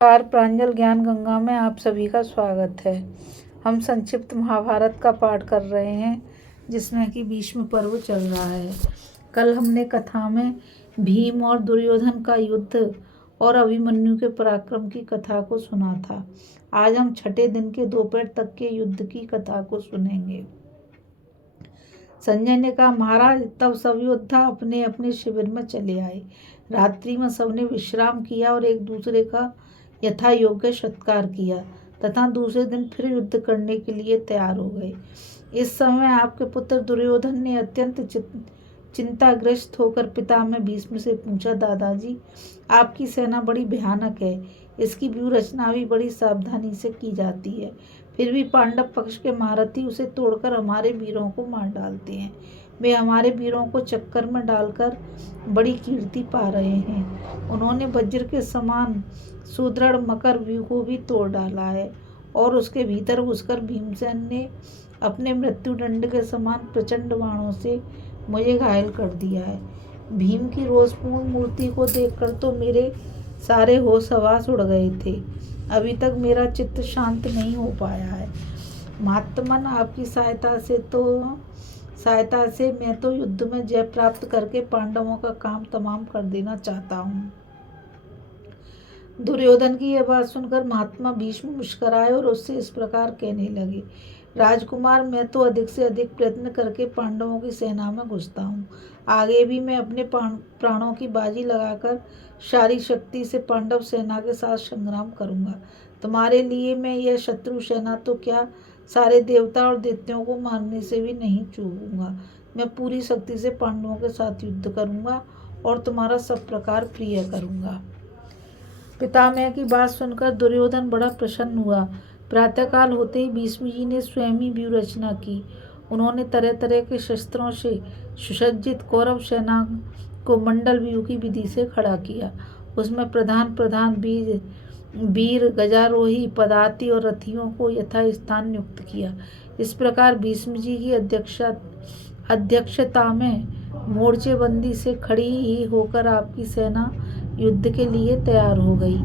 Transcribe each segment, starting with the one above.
नमस्कार। प्रांजल ज्ञान गंगा में आप सभी का स्वागत है। हम संक्षिप्त महाभारत का पाठ कर रहे हैं, जिसमें कि भीष्म पर्व चल रहा है। कल हमने कथा में भीम और दुर्योधन का युद्ध और अभिमन्यु के पराक्रम की कथा को सुना था। आज हम छठे दिन के दोपहर तक के युद्ध की कथा को सुनेंगे। संजय ने कहा, महाराज। तब सब योद्धा अपने अपने शिविर में चले आए। रात्रि में सबने विश्राम किया और एक दूसरे का यथा योग्य सत्कार किया तथा दूसरे दिन फिर युद्ध करने के लिए तैयार हो गए। इस समय आपके पुत्र दुर्योधन ने अत्यंत चिंताग्रस्त होकर पितामह भीष्म से पूछा, दादाजी, आपकी सेना बड़ी भयानक है। इसकी व्यूह रचना भी बड़ी सावधानी से की जाती है, फिर भी पांडव पक्ष के महारथी उसे तोड़कर हमारे वीरों को मार डालते हैं। वे हमारे वीरों को चक्कर में डालकर बड़ी कीर्ति पा रहे हैं। उन्होंने वज्र के समान सुदृढ़ मकर व्यूह को भी तोड़ डाला है और उसके भीतर घुसकर भीमसेन ने अपने मृत्युदंड के समान प्रचंड बाणों से मुझे घायल कर दिया है। भीम की रोषपूर्ण मूर्ति को देखकर तो मेरे सारे होश हवास उड़ गए थे। अभी तक मेरा चित्त शांत नहीं हो पाया है। महात्मन, आपकी सहायता से मैं तो युद्ध में जय प्राप्त करके पांडवों का काम तमाम कर देना चाहता हूँ। दुर्योधन की यह बात सुनकर महात्मा भीष्म मुस्कुराए और उससे इस प्रकार कहने लगे, राजकुमार, मैं तो अधिक से अधिक प्रयत्न करके पांडवों की सेना में घुसता हूँ। आगे भी मैं अपने प्राणों की बाजी लगाकर सारी शक्ति से पांडव सेना के साथ संग्राम करूँगा। तुम्हारे लिए मैं यह शत्रु सेना तो क्या, सारे देवता और दैत्यों को मारने से भी नहीं चूकूंगा। मैं पूरी शक्ति से पांडवों के साथ युद्ध करूँगा और तुम्हारा सब प्रकार प्रिय करूँगा। पितामह की बात सुनकर दुर्योधन बड़ा प्रसन्न हुआ। प्रातःकाल होते ही भीष्म जी ने स्वयं ही व्यूह रचना की। उन्होंने तरह तरह के शस्त्रों से सुसज्जित कौरव सेना को मंडल व्यूह की विधि से खड़ा किया। उसमें प्रधान वीर गजारोही, पदाति और रथियों को यथा स्थान नियुक्त किया। इस प्रकार भीष्म जी की अध्यक्षता में मोर्चेबंदी से खड़ी ही होकर आपकी सेना युद्ध के लिए तैयार हो गई।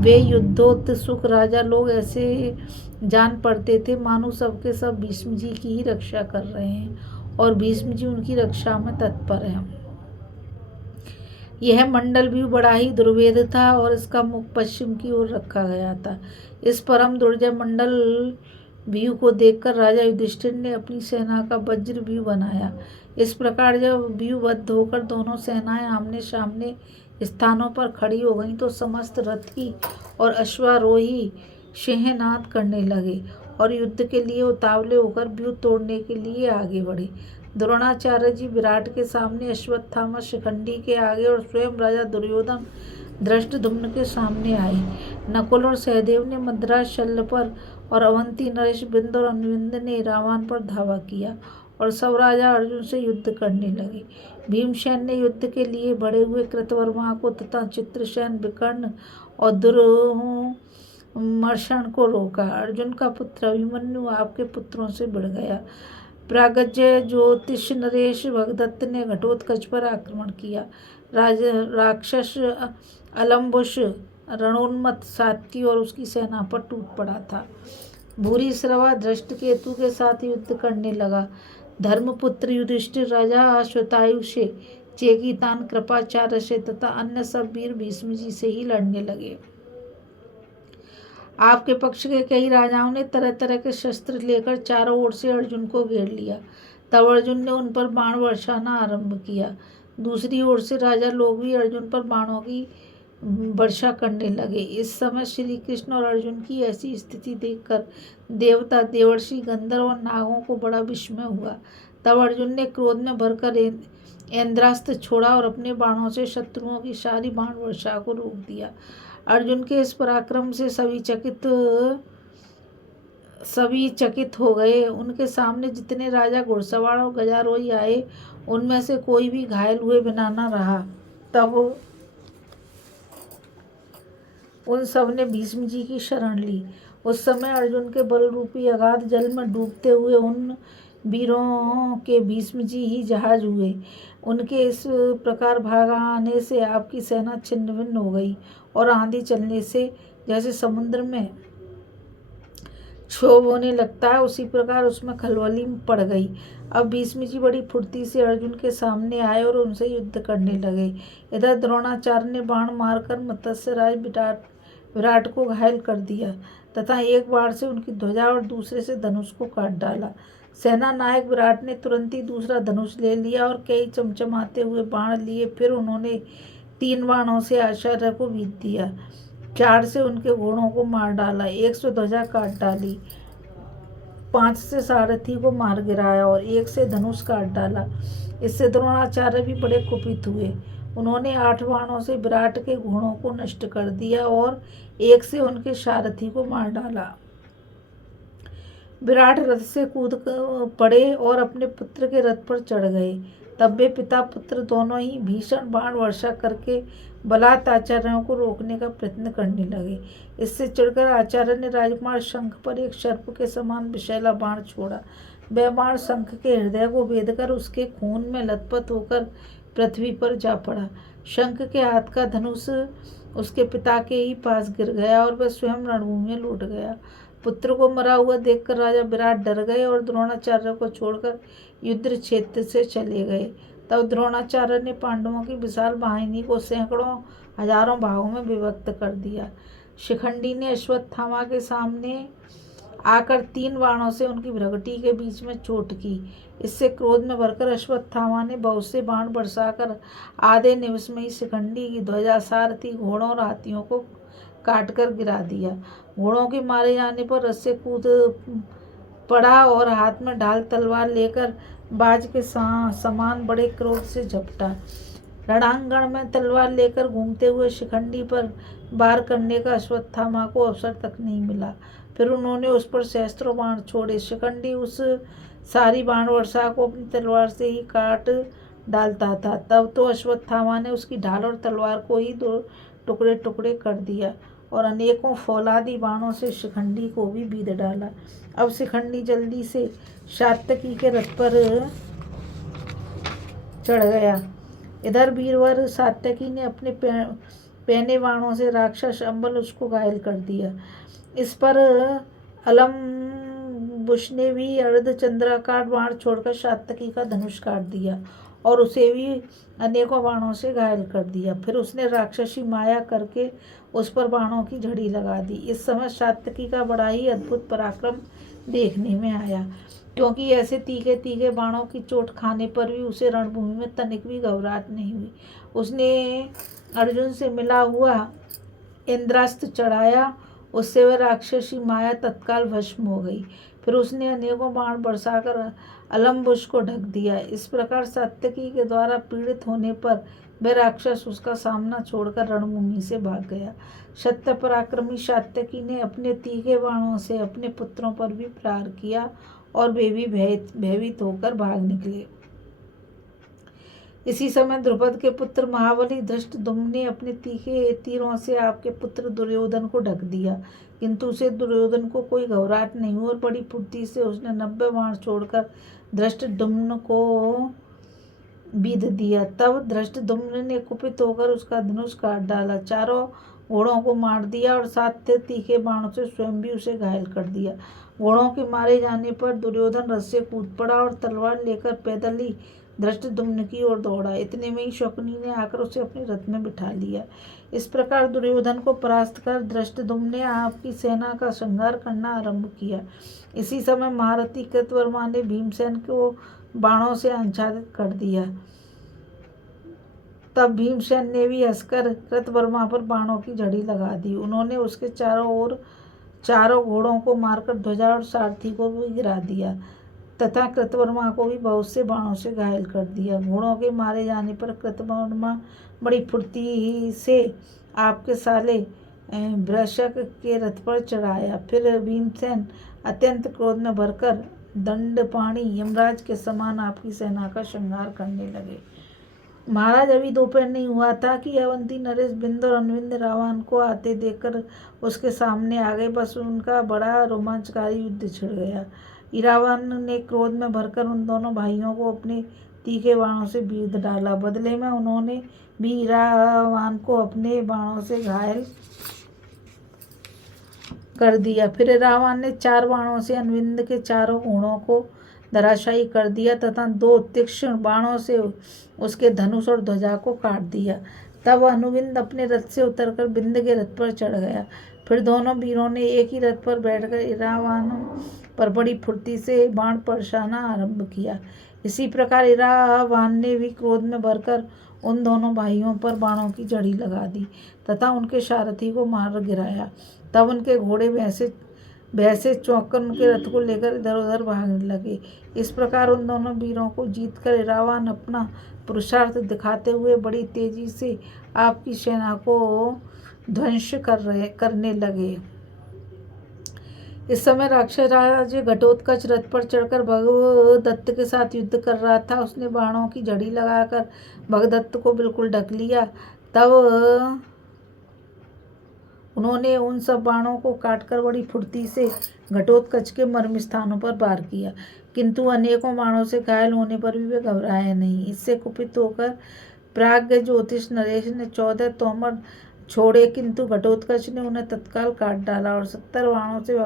वे युद्धोत्सुक राजा लोग ऐसे जान पड़ते थे मानो सबके सब भीष्म जी की ही रक्षा कर रहे हैं और भीष्म जी उनकी रक्षा में तत्पर हैं। यह मंडल भी बड़ा ही दुर्भेद था और इसका मुख पश्चिम की ओर रखा गया था। इस परम दुर्जय मंडल व्यूह को देखकर राजा युधिष्ठिर ने अपनी सेना का वज्र व्यूह बनाया। इस प्रकार जब व्यूहबद्ध होकर दोनों सेनाएं आमने सामने स्थानों पर खड़ी हो गईं तो समस्त रथी और अश्वारोही सिंहनाद करने लगे और युद्ध के लिए उतावले होकर व्यूह तोड़ने के लिए आगे बढ़े। द्रोणाचार्य जी विराट के सामने, अश्वत्थामा शिखंडी के आगे और स्वयं राजा दुर्योधन धृष्टद्युम्न के सामने आए। नकुल और सहदेव ने मद्रास शल्य पर और अवंती नरेश, बिंद और अनविंद ने रावण पर धावा किया और सब राजा अर्जुन से युद्ध करने लगे। भीमसेन ने युद्ध के लिए बढ़े हुए कृतवर्मा को तथा चित्रसेन, विकर्ण और दुर्मर्शन को रोका। अर्जुन का पुत्र अभिमन्यु आपके पुत्रों से बढ़ गया। प्रागज्य ज्योतिष नरेश भगदत्त ने घटोत्कच पर आक्रमण किया। राक्षस अलम्बुश रणोन्मत्त सात्की और उसकी सेना पर टूट पड़ा था। भूरिश्रवा धृष्टकेतु के साथ युद्ध करने लगा। धर्मपुत्र युधिष्ठिर राजा अश्वत्थायु से, चेकितान कृपाचार्य से तथा अन्य सब वीर भीष्म जी से ही लड़ने लगे। आपके पक्ष के कई राजाओं ने तरह तरह के शस्त्र लेकर चारों ओर से अर्जुन को घेर लिया। तब अर्जुन ने उन पर बाण बरसाना आरंभ किया। दूसरी ओर से राजा लोग भी अर्जुन पर बाणों की वर्षा करने लगे। इस समय श्री कृष्ण और अर्जुन की ऐसी स्थिति देखकर देवता, देवर्षि, गंधर्व और नागों को बड़ा विस्मय हुआ। तब अर्जुन ने क्रोध में भरकर इंद्रास्त्र छोड़ा और अपने बाणों से शत्रुओं की सारी बाण वर्षा को रोक दिया। अर्जुन के इस पराक्रम से सभी चकित हो गए। उनके सामने जितने राजा, घुड़सवार और गजारोही आए, उनमें से कोई भी घायल हुए बिना न रहा। तब उन सब ने भीष्म जी की शरण ली। उस समय अर्जुन के बल रूपी अगाध जल में डूबते हुए उन वीरों के भीष्म जी ही जहाज हुए। उनके इस प्रकार भाग आने से आपकी सेना छिन्न भिन्न हो गई और आंधी चलने से जैसे समुद्र में क्षोभ होने लगता है, उसी प्रकार उसमें खलबली पड़ गई। अब भीष्म जी बड़ी फुर्ती से अर्जुन के सामने आए और उनसे युद्ध करने लगे। इधर द्रोणाचार्य ने बाण मारकर मत्स्यराज विराट को घायल कर दिया तथा एक बाण से उनकी ध्वजा और दूसरे से धनुष को काट डाला। सेना नायक विराट ने तुरंत ही दूसरा धनुष ले लिया और कई चमचमाते हुए बाण लिए। फिर उन्होंने 3 बाणों से आचार्य को बीत दिया, 4 से उनके घोड़ों को मार डाला, 1 से ध्वजा काट डाली, 5 से सारथी को मार गिराया और 1 से धनुष काट डाला। इससे द्रोणाचार्य भी बड़े कुपित हुए। उन्होंने 8 बाणों से विराट के घोड़ों को नष्ट कर दिया और 1 से उनके सारथी को मार डाला। विराट रथ से कूद पड़े और अपने पुत्र के रथ पर चढ़ गए। तब वे पिता पुत्र दोनों ही भीषण बाण वर्षा करके बलात् आचार्यों को रोकने का प्रयत्न करने लगे। इससे चिढ़कर आचार्य ने राजकुमार शंख पर एक सर्प के समान विषैला बाण छोड़ा। वह बाण शंख के हृदय को भेदकर उसके खून में लथपथ होकर पृथ्वी पर जा पड़ा। शंख के हाथ का धनुष उसके पिता के ही पास गिर गया और वह स्वयं रणभूमि में लौट गया। पुत्र को मरा हुआ देखकर राजा विराट डर गए और द्रोणाचार्य को छोड़कर युद्ध क्षेत्र से चले गए। तब द्रोणाचार्य ने पांडवों की विशाल बाहिनी को सैकड़ों हजारों भागों में विभक्त कर दिया। शिखंडी ने अश्वत्थामा के सामने आकर 3 बाणों से उनकी भ्रगटी के बीच में चोट की। इससे क्रोध में भरकर अश्वत्थामा ने बहुत से बाण बरसाकर आधे निमिष में ही शिखंडी की ध्वजा, सारथी, घोड़ों और हाथियों को काटकर गिरा दिया। घोड़ों के मारे जाने पर रथ से कूद पड़ा और हाथ में ढाल तलवार लेकर बाज के समान बड़े क्रोध से झपटा। रणांगण में तलवार लेकर घूमते हुए शिखंडी पर वार करने का अश्वत्थामा को अवसर तक नहीं मिला। फिर उन्होंने उस पर सहस्त्रों बाण छोड़े। शिखंडी उस सारी बाण वर्षा को अपनी तलवार से ही काट डालता था। तब तो अश्वत्थामा ने उसकी ढाल और तलवार को ही 2 टुकड़े टुकड़े कर दिया और अनेकों फौलादी बाणों से शिखंडी को भी बीध डाला। अब शिखंडी जल्दी से सात्यकी के रथ पर चढ़ गया। इधर वीरवर सात्यकी ने अपने पहने बाणों से राक्षस अम्बल उसको घायल कर दिया। इस पर अलम्बुश ने भी अर्धचंद्राकार बाण छोड़कर सात्यकी का धनुष काट दिया और उसे भी अनेकों बाणों से घायल कर दिया। फिर उसने राक्षसी माया करके उस पर बाणों की झड़ी लगा दी। इस समय सात्यकी का बड़ा ही अद्भुत पराक्रम देखने में आया, क्योंकि ऐसे तीखे तीखे बाणों की चोट खाने पर भी उसे रणभूमि में तनिक भी घबराहट नहीं हुई। उसने अर्जुन से मिला हुआ इंद्रास्त्र चढ़ाया, उससे वह राक्षसी माया तत्काल भस्म हो गई। फिर उसने अनेकों बाण बरसाकर अलम्बुश को ढक दिया। इस प्रकार सात्यकी के द्वारा पीड़ित होने पर वह राक्षस उसका सामना छोड़कर रणभूमि से भाग गया। सत्य पराक्रमी सात्यकी ने अपने तीखे बाणों से अपने पुत्रों पर भी प्रहार किया और वे भी भयभीत होकर भाग निकले। इसी समय द्रुपद के पुत्र महाबली धृष्टद्युम्न ने अपने तीखे तीरों से आपके पुत्र दुर्योधन को ढक दिया, किंतु उसे दुर्योधन को कोई घबराहट नहीं हुई और बड़ी फुर्ती से उसने 90 बाण छोड़कर धृष्टद्युम्न को बीध दिया। तब धृष्टद्युम्न ने कुपित होकर उसका धनुष काट डाला, 4 घोड़ों को मार दिया और 7 तीखे बाणों से स्वयं भी उसे घायल कर दिया। घोड़ों के मारे जाने पर दुर्योधन रथ से कूद पड़ा और तलवार लेकर पैदल ही धृष्टद्युम्न की ओर दौड़ा। इतने में ही शकुनी ने आकर उसे अपने रथ में बिठा लिया। इस प्रकार दुर्योधन को परास्त कर धृष्टद्युम्न ने आपकी सेना का संहार करना आरंभ किया। इसी समय महारथी कृतवर्मा ने भीमसेन को बाणों से आच्छादित कर दिया। तब भीमसेन ने भी हंसकर कृतवर्मा पर बाणों की झड़ी लगा दी। उन्होंने उसके चारों ओर 4 घोड़ों को मारकर ध्वजा और सारथी को भी गिरा दिया तथा कृतवर्मा को भी बहुत से बाणों से घायल कर दिया। घोड़ों के मारे जाने पर कृतवर्मा बड़ी फुर्ती से आपके साले वृषक के रथ पर चढ़ाया। फिर भीमसेन अत्यंत क्रोध में भरकर दंडपाणी यमराज के समान आपकी सेना का संहार करने लगे। महाराज, अभी दोपहर नहीं हुआ था कि अवंती नरेश बिंद और अनविंद रावण को आते देखकर उसके सामने आ गए। बस उनका बड़ा रोमांचकारी युद्ध छिड़ गया। इरावन ने क्रोध में भरकर उन दोनों भाइयों को अपने तीखे बाणों से बीध डाला। बदले में उन्होंने भी इरावन को अपने बाणों से घायल कर दिया। फिर इरावान ने 4 बाणों से अनुविंद के चारों घोड़ों को धराशायी कर दिया तथा 2 तीक्ष्ण बाणों से उसके धनुष और ध्वजा को काट दिया। तब अनुविंद अपने रथ से उतरकर बिंद के रथ पर चढ़ गया। फिर दोनों वीरों ने एक ही रथ पर बैठकर इरावान पर बड़ी फुर्ती से बाण बरसाना आरंभ किया। इसी प्रकार इरावान ने भी क्रोध में भरकर उन दोनों भाइयों पर बाणों की झड़ी लगा दी तथा उनके सारथी को मार गिराया। तब उनके घोड़े भय चौंककर उनके रथ को लेकर इधर उधर भागने लगे। इस प्रकार उन दोनों वीरों को जीतकर इरावान अपना पुरुषार्थ दिखाते हुए बड़ी तेजी से आपकी सेना को ध्वंस करने लगे। इस समय राक्षस राज घटोत्कच रथ पर चढ़कर भगदत्त के साथ युद्ध कर रहा था। उसने बाणों की झड़ी लगाकर भगदत्त को बिल्कुल ढक लिया। तब उन्होंने उन सब बाणों को काटकर बड़ी फुर्ती से घटोत्कच के मर्म स्थानों पर वार किया, किंतु अनेकों बाणों से घायल होने पर भी वे घबराए नहीं। इससे कुपित होकर प्राज्ञ ज्योतिष नरेश ने 14 तोमर छोड़े, किंतु घटोत्कच ने उन्हें तत्काल काट डाला और 70 बाणों से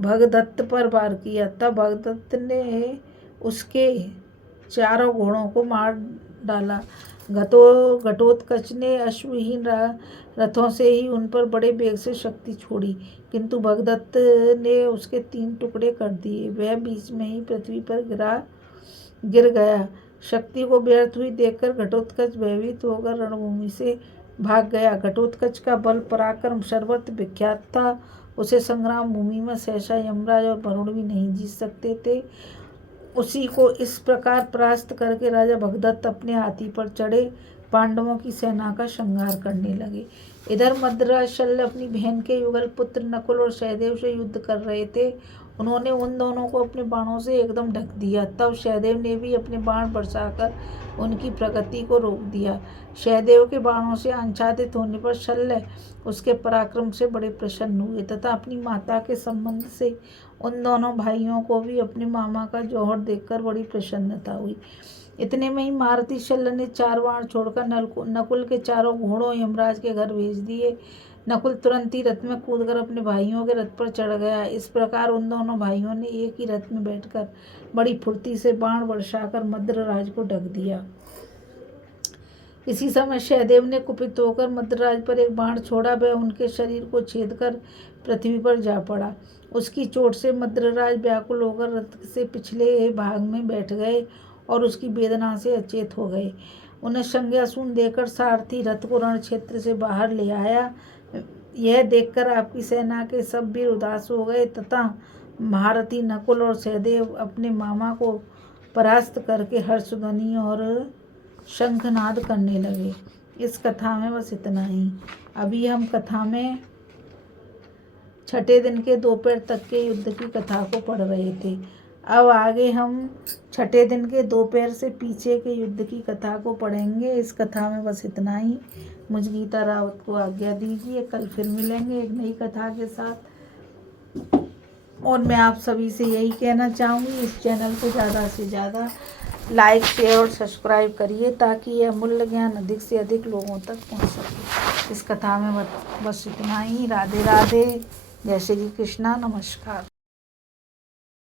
भगदत्त पर वार किया। तब भगदत्त ने उसके चारों घोड़ों को मार डाला। घटोत्कच ने अश्वहीन रथों से ही उन पर बड़े वेग से शक्ति छोड़ी, किंतु भगदत्त ने उसके 3 टुकड़े कर दिए। वह बीच में ही पृथ्वी पर गिर गया। शक्ति को व्यर्थ हुई देखकर घटोत्कच भयभीत होकर रणभूमि से भाग गया। घटोत्कच का बल पराक्रम सर्वत्र विख्यात था। उसे संग्राम भूमि में सहसा यमराज और वरुण भी नहीं जीत सकते थे। उसी को इस प्रकार परास्त करके राजा भगदत्त अपने हाथी पर चढ़े पांडवों की सेना का संहार करने लगे। इधर मद्राज शल्य अपनी बहन के युगल पुत्र नकुल और सहदेव से युद्ध कर रहे थे। उन्होंने उन दोनों को अपने बाणों से एकदम ढक दिया। तब सहदेव ने भी अपने बाण बरसाकर उनकी प्रगति को रोक दिया। सहदेव के बाणों से आच्छादित होने पर शल्य उसके पराक्रम से बड़े प्रसन्न हुए तथा अपनी माता के संबंध से उन दोनों भाइयों को भी अपने मामा का जौहर देखकर बड़ी प्रसन्नता हुई। इतने में ही महारथी शल्य ने 4 बाण छोड़कर नकुल के चारों घोड़ों यमराज के घर भेज दिए। नकुल तुरंत ही रथ में कूदकर अपने भाइयों के रथ पर चढ़ गया। इस प्रकार उन दोनों भाइयों ने एक ही रथ में बैठकर बड़ी फुर्ती से बाण बरसाकर मद्रराज को ढक दिया। इसी समय सहदेव ने कुपित होकर मद्रराज पर एक बाण छोड़ा। वह उनके शरीर को छेदकर पृथ्वी पर जा पड़ा। उसकी चोट से मद्रराज व्याकुल होकर रथ से पिछले भाग में बैठ गए और उसकी वेदना से अचेत हो गए। उन्हें संज्ञा सून देकर सारथी रथ को रण क्षेत्र से बाहर ले आया। यह देखकर आपकी सेना के सब वीर उदास हो गए तथा महारथी नकुल और सहदेव अपने मामा को परास्त करके हर्षध्वनि और शंखनाद करने लगे। इस कथा में बस इतना ही। अभी हम कथा में 6ठे दिन के दोपहर तक के युद्ध की कथा को पढ़ रहे थे। अब आगे हम 6ठे दिन के दोपहर से पीछे के युद्ध की कथा को पढ़ेंगे। इस कथा में बस इतना ही। मुझ गीता रावत को आज्ञा दीजिए। कल फिर मिलेंगे एक नई कथा के साथ। और मैं आप सभी से यही कहना चाहूँगी, इस चैनल को ज़्यादा से ज़्यादा लाइक शेयर और सब्सक्राइब करिए ताकि यह अमूल्य ज्ञान अधिक से अधिक लोगों तक पहुँच सके। इस कथा में बस इतना ही। राधे राधे। जय श्री कृष्णा। नमस्कार।